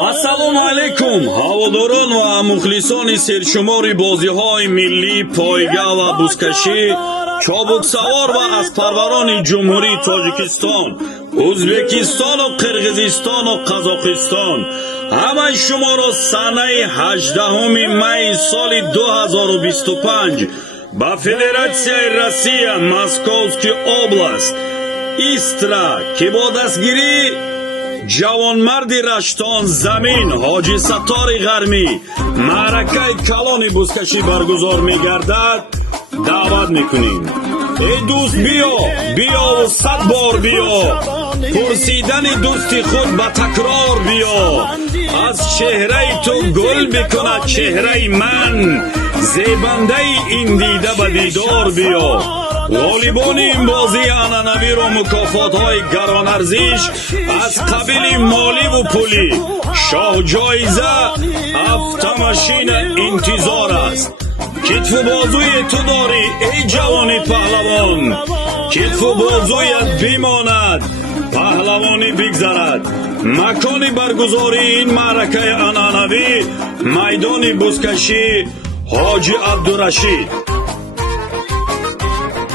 ассалому алайкум ҳаводорон ва мухлисони сершумори бозиҳои миллӣ пойга ва бузкашӣ, чобуксавор ва аспарварони ҷумҳурии Тоҷикистон, Ӯзбекистону Қирғизистону Қазоқистон, ҳамаи шуморо санаи 18 майи соли 2025 ба Федератсияи Россия Московский област Истра ки бо дастгирӣ ҷавонмарди Раштон Замин Ҳоҷи Саттори Ғармӣ маъракаи калони бузкашӣ баргузор мегардад даъват мекунем. Эй дӯст, биё, биёву 100 бор биё, пурсидани дӯсти худ ба такрор биё. аз чеҳраи ту гул бикунад чеҳраи ман, зебандаи ин дида ба дидор биё. ғолибони ин бозии анъанавиро мукофотҳои гаронарзиш аз қабили моливу пулӣ, шоҳҷоиза автомашина интизор аст. китфу бозуи ту дорӣ эй ҷавони паҳлавон, китфу бозуят бимонад, паҳлавонӣ бигзарад. макони баргузории ин маъракаи анъанавӣ майдони бузкашӣ Ҳоҷи Абдурашид.